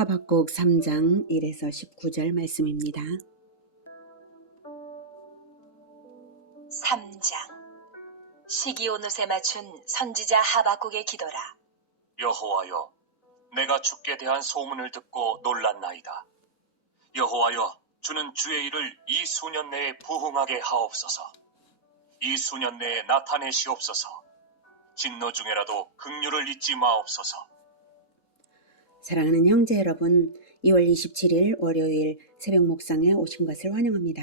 하박국 3장 1에서 19절 말씀입니다. 3장 시기온옷에 맞춘 선지자 하박국의 기도라. 여호와여, 내가 주께 대한 소문을 듣고 놀랐나이다. 여호와여, 주는 주의 일을 이 수년 내에 부흥하게 하옵소서. 이 수년 내에 나타내시옵소서. 진노 중에라도 긍휼을 잊지 마옵소서. 사랑하는 형제 여러분, 2월 27일 월요일 새벽 묵상에 오신 것을 환영합니다.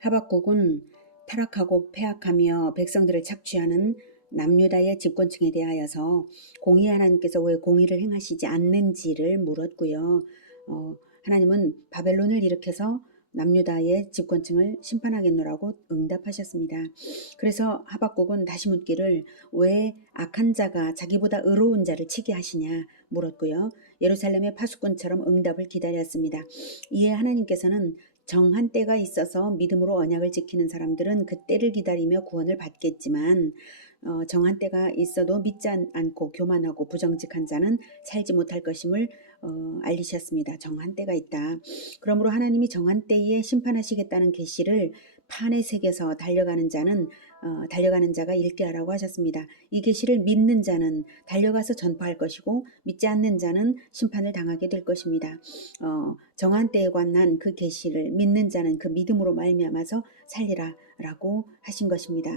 하박국은 타락하고 패악하며 백성들을 착취하는 남유다의 집권층에 대하여서 공의 하나님께서 왜 공의를 행하시지 않는지를 물었고요. 하나님은 바벨론을 일으켜서 남유다의 집권층을 심판하겠노라고 응답하셨습니다. 그래서 하박국은 다시 묻기를 왜 악한 자가 자기보다 의로운 자를 치게 하시냐 물었고요. 예루살렘의 파수꾼처럼 응답을 기다렸습니다. 이에 하나님께서는 정한 때가 있어서 믿음으로 언약을 지키는 사람들은 그 때를 기다리며 구원을 받겠지만 정한 때가 있어도 믿지 않고 교만하고 부정직한 자는 살지 못할 것임을 알리셨습니다. 정한 때가 있다. 그러므로 하나님이 정한 때에 심판하시겠다는 계시를 판에 새겨서 달려가는 자가 읽게 하라고 하셨습니다. 이 계시를 믿는 자는 달려가서 전파할 것이고 믿지 않는 자는 심판을 당하게 될 것입니다. 정한 때에 관한 그 계시를 믿는 자는 그 믿음으로 말미암아서 살리라라고 하신 것입니다.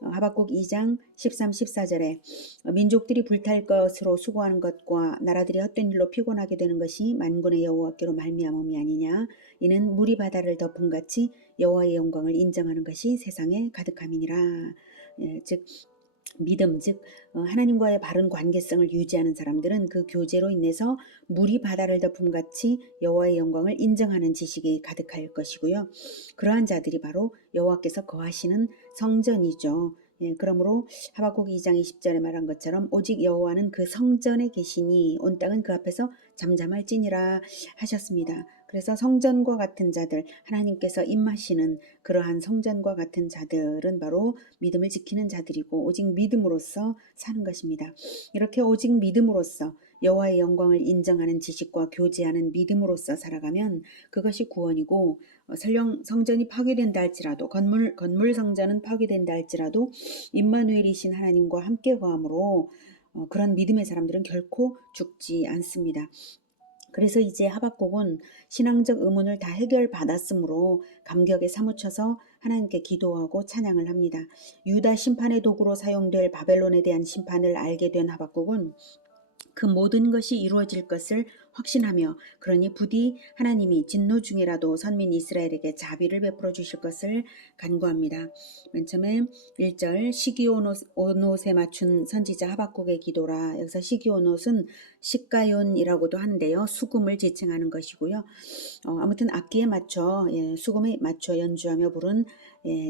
하박국 2장 13, 14절에 민족들이 불탈 것으로 수고하는 것과 나라들이 헛된 일로 피곤하게 되는 것이 만군의 여호와께로 말미암음이 아니냐. 이는 물이 바다를 덮은 같이 여호와의 영광을 인정하는 것이 세상에 가득함이니라. 즉 믿음, 즉 하나님과의 바른 관계성을 유지하는 사람들은 그 교제로 인해서 물이 바다를 덮음 같이 여호와의 영광을 인정하는 지식이 가득할 것이고요. 그러한 자들이 바로 여호와께서 거하시는 성전이죠. 그러므로 하박국 2장 20절에 말한 것처럼 오직 여호와는 그 성전에 계시니 온 땅은 그 앞에서 잠잠할지니라 하셨습니다. 그래서 성전과 같은 자들, 하나님께서 임하시는 그러한 성전과 같은 자들은 바로 믿음을 지키는 자들이고 오직 믿음으로써 사는 것입니다. 이렇게 오직 믿음으로써 여호와의 영광을 인정하는 지식과 교제하는 믿음으로써 살아가면 그것이 구원이고 설령 성전이 파괴된다 할지라도 건물 성전은 파괴된다 할지라도 임마누엘이신 하나님과 함께 거함으로 그런 믿음의 사람들은 결코 죽지 않습니다. 그래서 이제 하박국은 신앙적 의문을 다 해결받았으므로 감격에 사무쳐서 하나님께 기도하고 찬양을 합니다. 유다 심판의 도구로 사용될 바벨론에 대한 심판을 알게 된 하박국은 그 모든 것이 이루어질 것을 확신하며 그러니 부디 하나님이 진노 중에라도 선민 이스라엘에게 자비를 베풀어 주실 것을 간구합니다. 맨 처음에 1절 시기온옷에 맞춘 선지자 하박국의 기도라. 여기서 시기온옷은 시가연이라고도 하는데요. 수금을 지칭하는 것이고요. 아무튼 악기에 맞춰 수금에 맞춰 연주하며 부른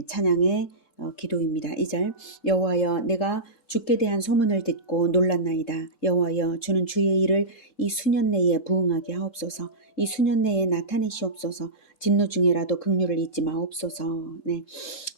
찬양의 기도입니다. 2절 여호와여 내가 주께 대한 소문을 듣고 놀랐나이다. 여호와여 주는 주의 일을 이 수년 내에 부응하게 하옵소서. 이 수년 내에 나타내시옵소서. 진노 중에라도 긍휼을 잊지 마옵소서.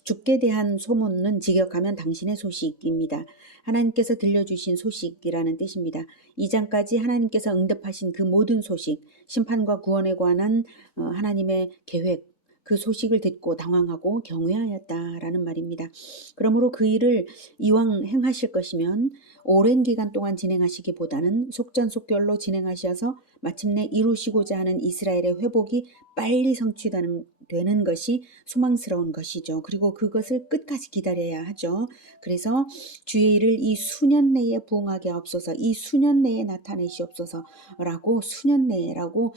주께 대한 소문은 직역하면 당신의 소식입니다. 하나님께서 들려주신 소식이라는 뜻입니다. 2장까지 하나님께서 응답하신 그 모든 소식, 심판과 구원에 관한 하나님의 계획, 그 소식을 듣고 당황하고 경외하였다라는 말입니다. 그러므로 그 일을 이왕 행하실 것이면 오랜 기간 동안 진행하시기보다는 속전속결로 진행하셔서 마침내 이루시고자 하는 이스라엘의 회복이 빨리 성취되는 것이 소망스러운 것이죠. 그리고 그것을 끝까지 기다려야 하죠. 그래서 주의 일을 이 수년 내에 부응하게 하옵소서. 이 수년 내에 나타내시옵소서라고 수년 내라고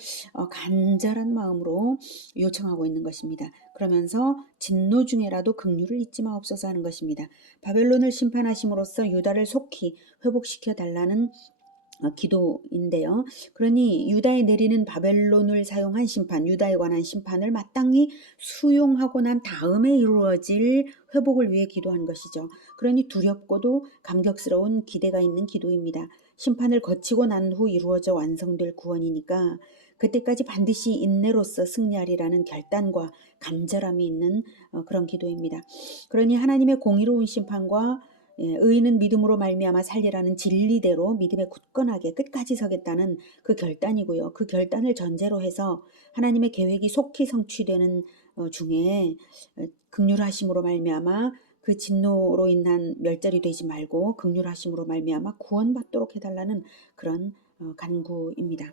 간절한 마음으로 요청하고 있는 것입니다. 그러면서 진노 중에라도 긍휼을 잊지 마옵소서 하는 것입니다. 바벨론을 심판하심으로써 유다를 속히 회복시켜 달라는 기도인데요. 그러니 유다에 내리는 바벨론을 사용한 심판, 유다에 관한 심판을 마땅히 수용하고 난 다음에 이루어질 회복을 위해 기도한 것이죠. 그러니 두렵고도 감격스러운 기대가 있는 기도입니다. 심판을 거치고 난 후 이루어져 완성될 구원이니까 그때까지 반드시 인내로서 승리하리라는 결단과 간절함이 있는 그런 기도입니다. 그러니 하나님의 공의로운 심판과 의인은 믿음으로 말미암아 살리라는 진리대로 믿음에 굳건하게 끝까지 서겠다는 그 결단이고요. 그 결단을 전제로 해서 하나님의 계획이 속히 성취되는 중에 긍휼하심으로 말미암아 그 진노로 인한 멸절이 되지 말고 긍휼하심으로 말미암아 구원받도록 해달라는 그런 간구입니다.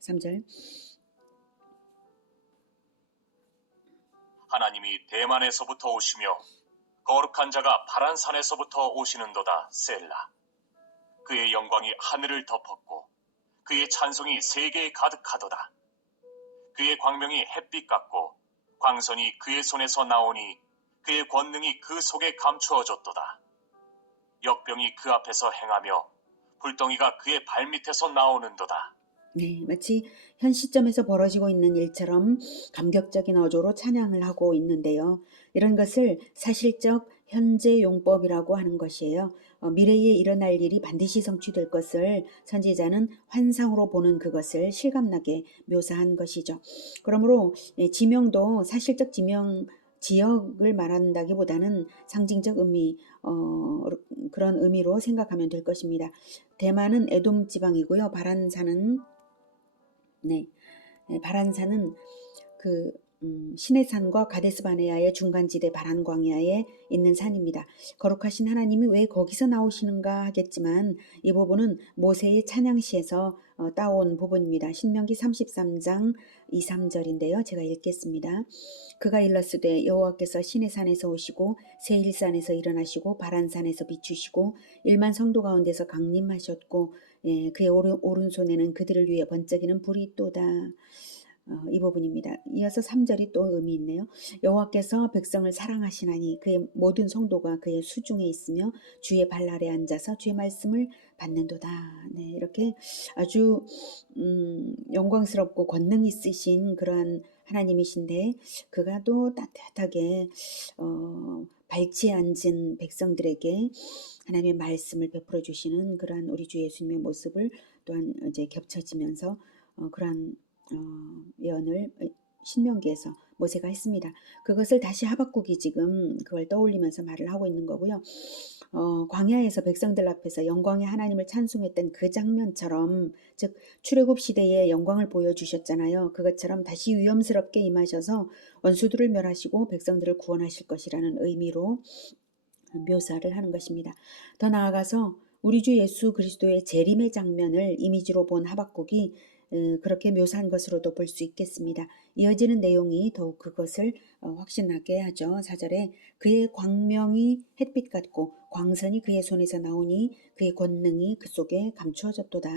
3절. 하나님이 대만에서부터 오시며 거룩한 자가 바란 산에서부터 오시는도다. 셀라. 그의 영광이 하늘을 덮었고 그의 찬송이 세계에 가득하도다. 그의 광명이 햇빛 같고 광선이 그의 손에서 나오니 그의 권능이 그 속에 감추어졌도다. 역병이 그 앞에서 행하며 불덩이가 그의 발밑에서 나오는도다. 네, 마치 현 시점에서 벌어지고 있는 일처럼 감격적인 어조로 찬양을 하고 있는데요. 이런 것을 사실적 현재 용법이라고 하는 것이에요. 미래에 일어날 일이 반드시 성취될 것을 선지자는 환상으로 보는 그것을 실감나게 묘사한 것이죠. 그러므로 지명도 사실적 지역을 말한다기보다는 상징적 의미, 그런 의미로 생각하면 될 것입니다. 대만은 에돔 지방이고요. 바란산은 그 시내산과 가데스 바네아의 중간지대 바란 광야에 있는 산입니다. 거룩하신 하나님이 왜 거기서 나오시는가 하겠지만 이 부분은 모세의 찬양시에서 따온 부분입니다. 신명기 33장 2, 3절인데요. 제가 읽겠습니다. 그가 일렀으되 여호와께서 시내산에서 오시고 세일산에서 일어나시고 바란산에서 비추시고 1만 성도 가운데서 강림하셨고 그의 오른손에는 그들을 위해 번쩍이는 불이 있도다. 이 부분입니다. 이어서 3절이 또 의미 있네요. 여호와께서 백성을 사랑하시나니 그의 모든 성도가 그의 수중에 있으며 주의 발 아래 앉아서 주의 말씀을 받는도다. 네, 이렇게 아주 영광스럽고 권능 있으신 그러한 하나님이신데 그가 또 따뜻하게 발치에 앉은 백성들에게 하나님의 말씀을 베풀어 주시는 그러한 우리 주 예수님의 모습을 또한 이제 겹쳐지면서 그러한 예언을 신명기에서 모세가 했습니다. 그것을 다시 하박국이 지금 그걸 떠올리면서 말을 하고 있는 거고요. 광야에서 백성들 앞에서 영광의 하나님을 찬송했던 그 장면처럼 즉 출애굽 시대에 영광을 보여주셨잖아요. 그것처럼 다시 위엄스럽게 임하셔서 원수들을 멸하시고 백성들을 구원하실 것이라는 의미로 묘사를 하는 것입니다. 더 나아가서 우리 주 예수 그리스도의 재림의 장면을 이미지로 본 하박국이 그렇게 묘사한 것으로도 볼 수 있겠습니다. 이어지는 내용이 더욱 그것을 확신하게 하죠. 4절에 그의 광명이 햇빛 같고 광선이 그의 손에서 나오니 그의 권능이 그 속에 감추어졌도다.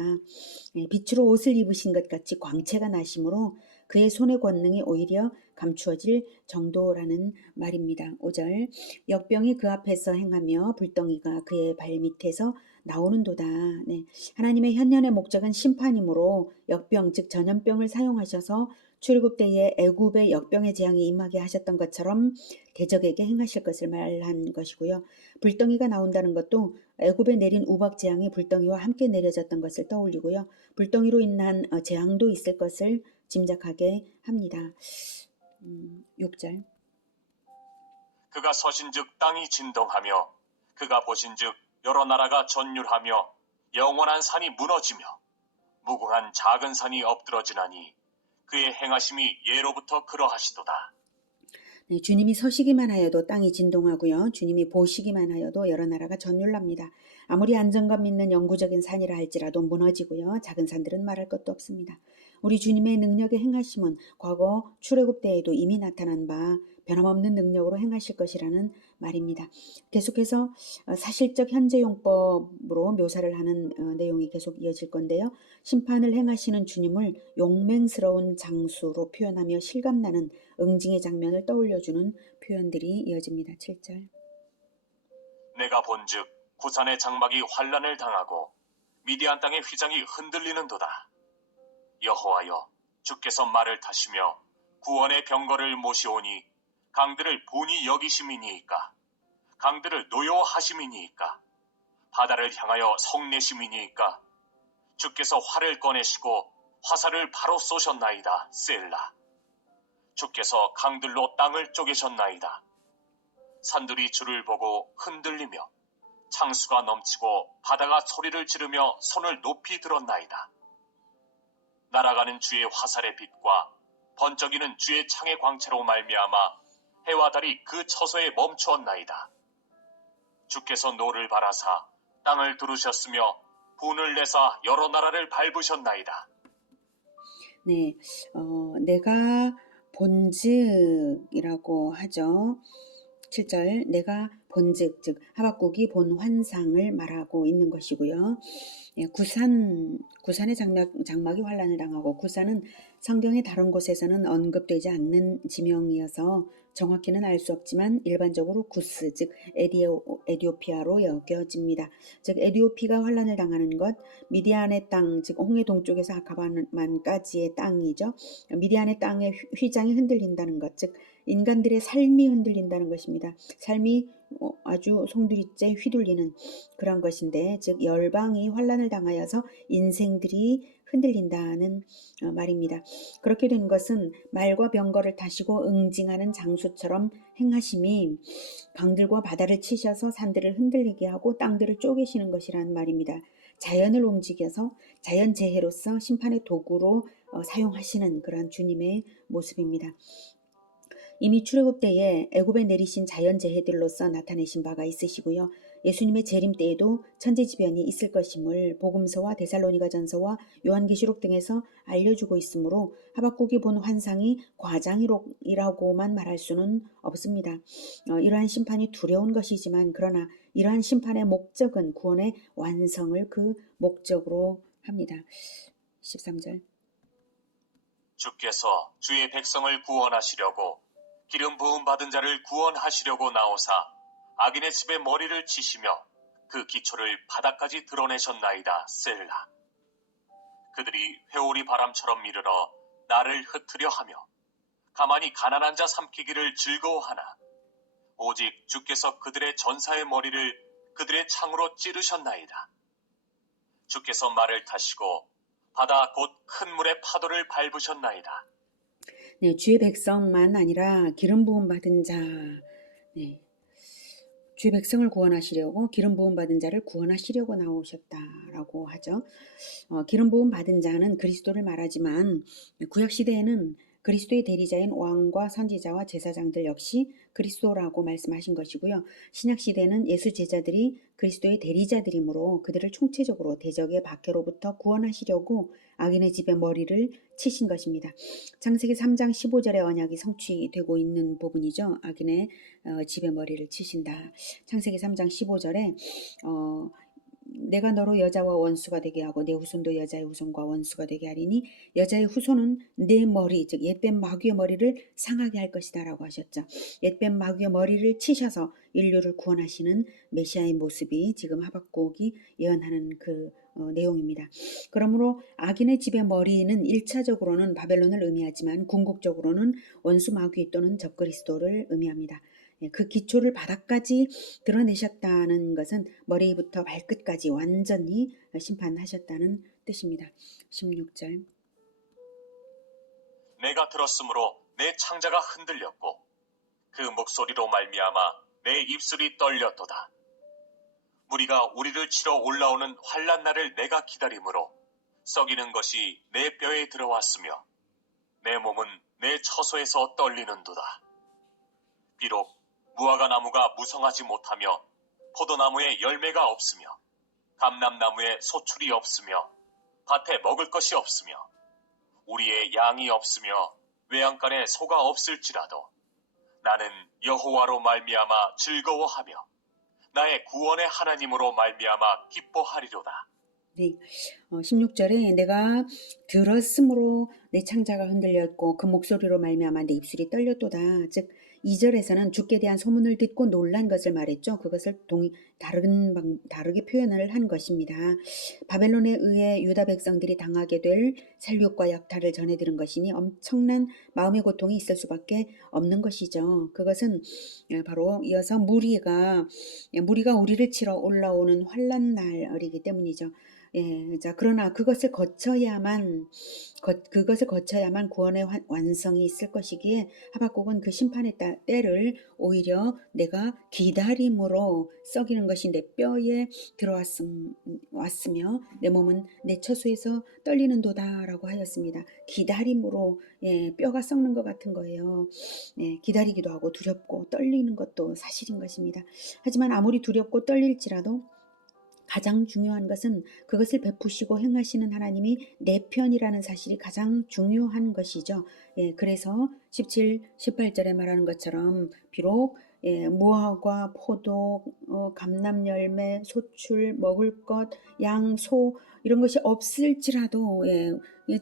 빛으로 옷을 입으신 것 같이 광채가 나심으로 그의 손의 권능이 오히려 감추어질 정도라는 말입니다. 5절 역병이 그 앞에서 행하며 불덩이가 그의 발밑에서 나오는도다. 네. 하나님의 현년의 목적은 심판이므로 역병 즉 전염병을 사용하셔서 출애굽 때에 애굽의 역병의 재앙이 임하게 하셨던 것처럼 대적에게 행하실 것을 말한 것이고요. 불덩이가 나온다는 것도 애굽에 내린 우박 재앙이 불덩이와 함께 내려졌던 것을 떠올리고요. 불덩이로 인한 재앙도 있을 것을 짐작하게 합니다. 6절 그가 서신즉 땅이 진동하며 그가 보신즉 여러 나라가 전율하며 영원한 산이 무너지며 무궁한 작은 산이 엎드러지나니 그의 행하심이 예로부터 그러하시도다. 네, 주님이 서시기만 하여도 땅이 진동하고요. 주님이 보시기만 하여도 여러 나라가 전율납니다. 아무리 안정감 있는 영구적인 산이라 할지라도 무너지고요. 작은 산들은 말할 것도 없습니다. 우리 주님의 능력의 행하심은 과거 출애굽 때에도 이미 나타난 바 변함없는 능력으로 행하실 것이라는 말입니다. 계속해서 사실적 현재용법으로 묘사를 하는 내용이 계속 이어질 건데요. 심판을 행하시는 주님을 용맹스러운 장수로 표현하며 실감나는 응징의 장면을 떠올려주는 표현들이 이어집니다. 7절 내가 본즉 구산의 장막이 환란을 당하고 미디안 땅의 휘장이 흔들리는도다. 여호와여 주께서 말을 타시며 구원의 병거를 모시오니 강들을 본이 여기심이니이까 강들을 노여하심이니이까 바다를 향하여 성내심이니이까 주께서 활을 꺼내시고 화살을 바로 쏘셨나이다. 셀라. 주께서 강들로 땅을 쪼개셨나이다. 산들이 주를 보고 흔들리며 창수가 넘치고 바다가 소리를 지르며 손을 높이 들었나이다. 날아가는 주의 화살의 빛과 번쩍이는 주의 창의 광채로 말미암아 해와 달이 그 처소에 멈추었나이다. 주께서 노를 바라사 땅을 두르셨으며 분을 내사 여러 나라를 밟으셨나이다. 네, 내가 본즉이라고 하죠. 7절, 내가 본즉, 즉 하박국이 본 환상을 말하고 있는 것이고요. 예, 구산의 장막이 환란을 당하고, 구산은 성경의 다른 곳에서는 언급되지 않는 지명이어서 정확히는 알 수 없지만 일반적으로 구스, 즉 에디오피아로 여겨집니다. 즉 에디오피가 환란을 당하는 것, 미디안의 땅, 즉 홍해 동쪽에서 아카바만까지의 땅이죠. 미디안의 땅의 휘장이 흔들린다는 것, 즉 인간들의 삶이 흔들린다는 것입니다. 삶이 아주 송두리째 휘둘리는 그런 것인데, 즉 열방이 환란을 당하여서 인생들이 흔들린다는 말입니다. 그렇게 된 것은 말과 병거를 타시고 응징하는 장수처럼 행하심이 강들과 바다를 치셔서 산들을 흔들리게 하고 땅들을 쪼개시는 것이라는 말입니다. 자연을 움직여서 자연재해로서 심판의 도구로 사용하시는 그런 주님의 모습입니다. 이미 출애굽 때에 애굽에 내리신 자연재해들로서 나타내신 바가 있으시고요. 예수님의 재림 때에도 천재지변이 있을 것임을 복음서와 데살로니가전서와 요한계시록 등에서 알려주고 있으므로 하박국이 본 환상이 과장이라고만 말할 수는 없습니다. 이러한 심판이 두려운 것이지만 그러나 이러한 심판의 목적은 구원의 완성을 그 목적으로 합니다. 13절. 주께서 주의 백성을 구원하시려고 기름 부음 받은 자를 구원하시려고 나오사 악인의 집에 머리를 치시며 그 기초를 바닥까지 드러내셨나이다. 셀라. 그들이 회오리 바람처럼 이르러 나를 흩으려 하며 가만히 가난한 자 삼키기를 즐거워하나 오직 주께서 그들의 전사의 머리를 그들의 창으로 찌르셨나이다. 주께서 말을 타시고 바다 곧 큰 물의 파도를 밟으셨나이다. 네, 주의 백성만 아니라 기름 부음 받은 자, 네, 주의 백성을 구원하시려고 기름 부음 받은 자를 구원하시려고 나오셨다라고 하죠. 기름 부음 받은 자는 그리스도를 말하지만 구약 시대에는 그리스도의 대리자인 왕과 선지자와 제사장들 역시 그리스도라고 말씀하신 것이고요. 신약 시대는 예수 제자들이 그리스도의 대리자들이므로 그들을 총체적으로 대적의 박해로부터 구원하시려고 악인의 집에 머리를 치신 것입니다. 창세기 3장 15절의 언약이 성취되고 있는 부분이죠. 악인의 집에 머리를 치신다. 창세기 3장 15절에 내가 너로 여자와 원수가 되게 하고 내 후손도 여자의 후손과 원수가 되게 하리니 여자의 후손은 내 머리, 즉 옛뱀 마귀의 머리를 상하게 할 것이다 라고 하셨죠. 옛뱀 마귀의 머리를 치셔서 인류를 구원하시는 메시아의 모습이 지금 하박국이 예언하는 그 내용입니다. 그러므로 악인의 집의 머리는 1차적으로는 바벨론을 의미하지만 궁극적으로는 원수 마귀 또는 적그리스도를 의미합니다. 그 기초를 바닥까지 드러내셨다는 것은 머리부터 발끝까지 완전히 심판하셨다는 뜻입니다. 16절. 내가 들었으므로 내 창자가 흔들렸고 그 목소리로 말미암아 내 입술이 떨렸도다. 무리가 우리를 치러 올라오는 환난 날을 내가 기다림으로 썩이는 것이 내 뼈에 들어왔으며 내 몸은 내 처소에서 떨리는도다. 비록 무화과 나무가 무성하지 못하며 포도나무에 열매가 없으며 감람나무에 소출이 없으며 밭에 먹을 것이 없으며 우리의 양이 없으며 외양간에 소가 없을지라도 나는 여호와로 말미암아 즐거워하며 나의 구원의 하나님으로 말미암아 기뻐하리로다. 네, 16절에 내가 들었으므로 내 창자가 흔들렸고 그 목소리로 말미암아 내 입술이 떨렸도다. 즉 2절에서는 주께 대한 소문을 듣고 놀란 것을 말했죠. 그것을 다르게 표현을 한 것입니다. 바벨론에 의해 유다 백성들이 당하게 될 살육과 약탈을 전해 들은 것이니 엄청난 마음의 고통이 있을 수밖에 없는 것이죠. 그것은 바로 이어서 무리가 우리를 치러 올라오는 환난 날이기 때문이죠. 자, 그러나 그것을 거쳐야만 구원의 완성이 있을 것이기에 하박국은 그 심판의 때를 오히려 내가 기다림으로 썩이는 것이 내 뼈에 왔으며 내 몸은 내 처소에서 떨리는도다라고 하였습니다. 기다림으로 뼈가 썩는 것 같은 거예요. 기다리기도 하고 두렵고 떨리는 것도 사실인 것입니다. 하지만 아무리 두렵고 떨릴지라도 가장 중요한 것은 그것을 베푸시고 행하시는 하나님이 내 편이라는 사실이 가장 중요한 것이죠. 그래서 17, 18절에 말하는 것처럼 비록 무화과, 포도, 감람열매, 소출, 먹을 것, 양, 소 이런 것이 없을지라도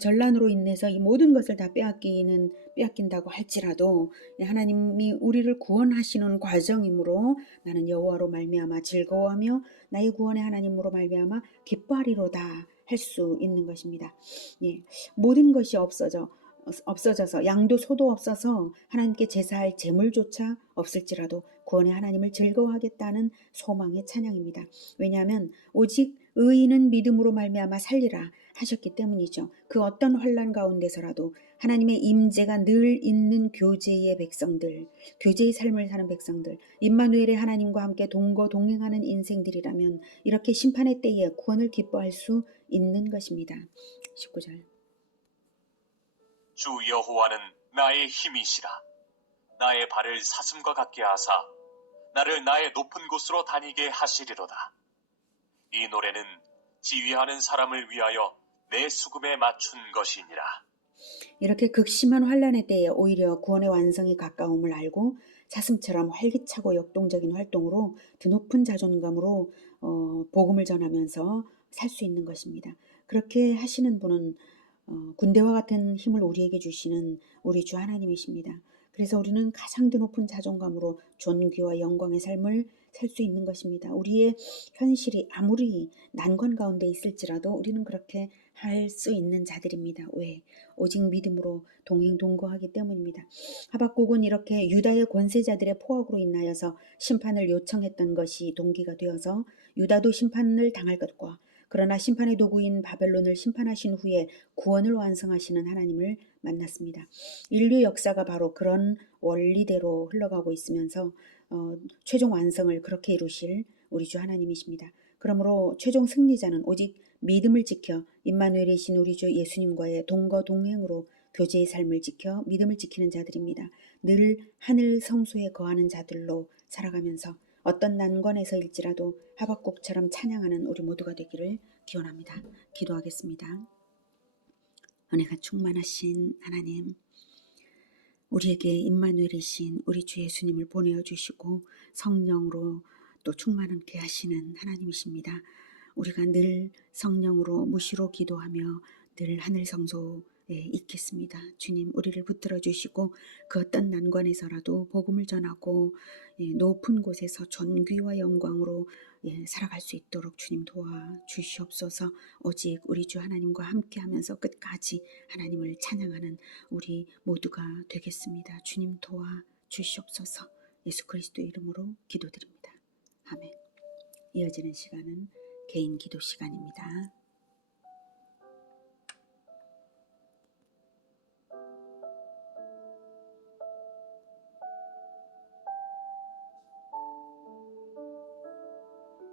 전란으로 인해서 이 모든 것을 다 빼앗긴다고 할지라도 하나님이 우리를 구원하시는 과정이므로 나는 여호와로 말미암아 즐거워하며 나의 구원의 하나님으로 말미암아 기뻐하리로다 할 수 있는 것입니다. 모든 것이 없어져서 양도 소도 없어서 하나님께 제사할 제물조차 없을지라도 구원의 하나님을 즐거워하겠다는 소망의 찬양입니다. 왜냐하면 오직 의인은 믿음으로 말미암아 살리라 하셨기 때문이죠. 그 어떤 환난 가운데서라도 하나님의 임재가 늘 있는 교제의 백성들, 교제의 삶을 사는 백성들, 임마누엘의 하나님과 함께 동행하는 인생들이라면 이렇게 심판의 때에 구원을 기뻐할 수 있는 것입니다. 19절. 주 여호와는 나의 힘이시라. 나의 발을 사슴과 같게 하사 나를 나의 높은 곳으로 다니게 하시리로다. 이 노래는 지휘하는 사람을 위하여 내 수금에 맞춘 것이니라. 이렇게 극심한 환난의 때에 오히려 구원의 완성이 가까움을 알고 사슴처럼 활기차고 역동적인 활동으로 드높은 자존감으로 복음을 전하면서 살 수 있는 것입니다. 그렇게 하시는 분은 군대와 같은 힘을 우리에게 주시는 우리 주 하나님이십니다. 그래서 우리는 가장 드높은 자존감으로 존귀와 영광의 삶을 살 수 있는 것입니다. 우리의 현실이 아무리 난관 가운데 있을지라도 우리는 그렇게 할 수 있는 자들입니다. 왜? 오직 믿음으로 동거하기 때문입니다. 하박국은 이렇게 유다의 권세자들의 포악으로 인하여서 심판을 요청했던 것이 동기가 되어서 유다도 심판을 당할 것과 그러나 심판의 도구인 바벨론을 심판하신 후에 구원을 완성하시는 하나님을 만났습니다. 인류 역사가 바로 그런 원리대로 흘러가고 있으면서 최종 완성을 그렇게 이루실 우리 주 하나님이십니다. 그러므로 최종 승리자는 오직 믿음을 지켜 임마누엘이신 우리 주 예수님과의 동행으로 교제의 삶을 지켜 믿음을 지키는 자들입니다. 늘 하늘 성소에 거하는 자들로 살아가면서 어떤 난관에서일지라도 하박국처럼 찬양하는 우리 모두가 되기를 기원합니다. 기도하겠습니다. 은혜가 충만하신 하나님, 우리에게 임마누엘이신 우리 주 예수님을 보내어 주시고 성령으로 또 충만하게 하시는 하나님이십니다. 우리가 늘 성령으로 무시로 기도하며 늘 하늘 성소에 있겠습니다. 주님, 우리를 붙들어 주시고 그 어떤 난관에서라도 복음을 전하고 높은 곳에서 존귀와 영광으로 살아갈 수 있도록 주님 도와주시옵소서. 오직 우리 주 하나님과 함께하면서 끝까지 하나님을 찬양하는 우리 모두가 되겠습니다. 주님 도와주시옵소서. 예수 그리스도의 이름으로 기도드립니다. 아멘. 이어지는 시간은 개인 기도 시간입니다.